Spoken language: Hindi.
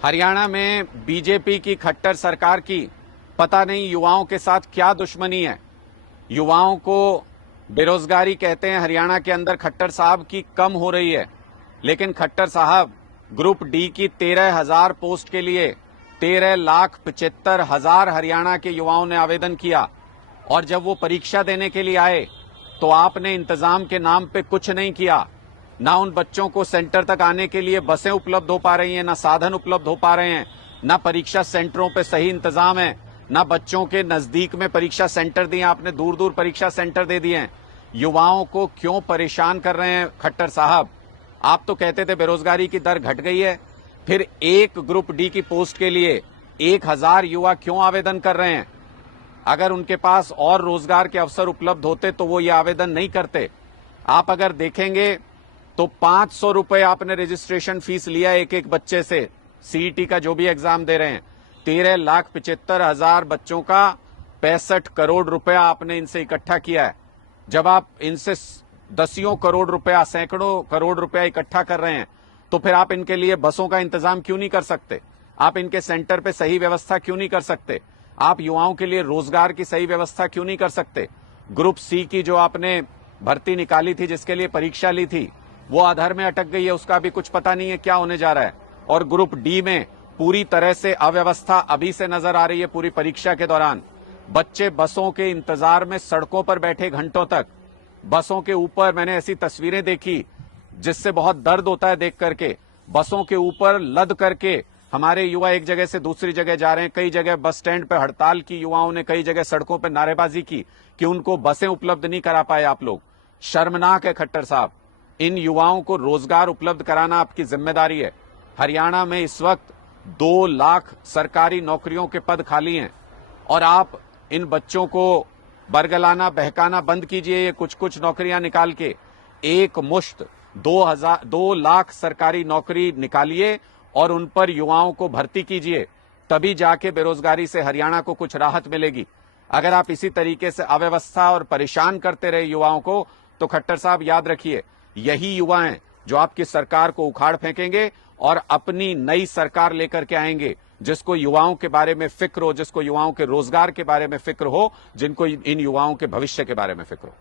हरियाणा में बीजेपी की खट्टर सरकार की पता नहीं युवाओं के साथ क्या दुश्मनी है। युवाओं को बेरोजगारी कहते हैं, हरियाणा के अंदर खट्टर साहब की कम हो रही है, लेकिन खट्टर साहब ग्रुप डी की 13,000 पोस्ट के लिए 13,75,000 हरियाणा के युवाओं ने आवेदन किया और जब वो परीक्षा देने के लिए आए तो आपने इंतजाम के नाम पे कुछ नहीं किया। ना उन बच्चों को सेंटर तक आने के लिए बसें उपलब्ध हो पा रही हैं, ना साधन उपलब्ध हो पा रहे हैं, ना परीक्षा सेंटरों पे सही इंतजाम है, ना बच्चों के नजदीक में परीक्षा सेंटर दिए, आपने दूर दूर परीक्षा सेंटर दे दिए हैं। युवाओं को क्यों परेशान कर रहे हैं खट्टर साहब? आप तो कहते थे बेरोजगारी की दर घट गई है, फिर एक ग्रुप डी की पोस्ट के लिए 1,000 युवा क्यों आवेदन कर रहे हैं? अगर उनके पास और रोजगार के अवसर उपलब्ध होते तो वो ये आवेदन नहीं करते। आप अगर देखेंगे तो 500 रुपए आपने रजिस्ट्रेशन फीस लिया एक एक बच्चे से, सीईटी का जो भी एग्जाम दे रहे हैं। 13,75,000 बच्चों का 65 करोड़ रुपया आपने इनसे इकट्ठा किया है। जब आप इनसे दसियों करोड़ रुपया, सैकड़ों करोड़ रुपया इकट्ठा कर रहे हैं तो फिर आप इनके लिए बसों का इंतजाम क्यों नहीं कर सकते? आप इनके सेंटर पे सही व्यवस्था क्यों नहीं कर सकते? आप युवाओं के लिए रोजगार की सही व्यवस्था क्यों नहीं कर सकते? ग्रुप सी की जो आपने भर्ती निकाली थी, जिसके लिए परीक्षा ली थी, वो अधर में अटक गई है, उसका भी कुछ पता नहीं है क्या होने जा रहा है। और ग्रुप डी में पूरी तरह से अव्यवस्था अभी से नजर आ रही है। पूरी परीक्षा के दौरान बच्चे बसों के इंतजार में सड़कों पर बैठे घंटों तक, बसों के ऊपर मैंने ऐसी तस्वीरें देखी जिससे बहुत दर्द होता है देख करके। बसों के ऊपर लद करके हमारे युवा एक जगह से दूसरी जगह जा रहे हैं। कई जगह बस स्टैंड पर हड़ताल की युवाओं ने, कई जगह सड़कों पर नारेबाजी की कि उनको बसें उपलब्ध नहीं करा पाए आप लोग। शर्मनाक है खट्टर साहब। इन युवाओं को रोजगार उपलब्ध कराना आपकी जिम्मेदारी है। हरियाणा में इस वक्त 2 लाख सरकारी नौकरियों के पद खाली हैं और आप इन बच्चों को बरगलाना, बहकाना बंद कीजिए। ये कुछ कुछ नौकरियां निकाल के एक मुश्त 2 लाख सरकारी नौकरी निकालिए और उन पर युवाओं को भर्ती कीजिए, तभी जाके बेरोजगारी से हरियाणा को कुछ राहत मिलेगी। अगर आप इसी तरीके से अव्यवस्था और परेशान करते रहे युवाओं को, तो खट्टर साहब याद रखिए, यही युवा हैं जो आपकी सरकार को उखाड़ फेंकेंगे और अपनी नई सरकार लेकर के आएंगे, जिसको युवाओं के बारे में फिक्र हो, जिसको युवाओं के रोजगार के बारे में फिक्र हो, जिनको इन युवाओं के भविष्य के बारे में फिक्र हो।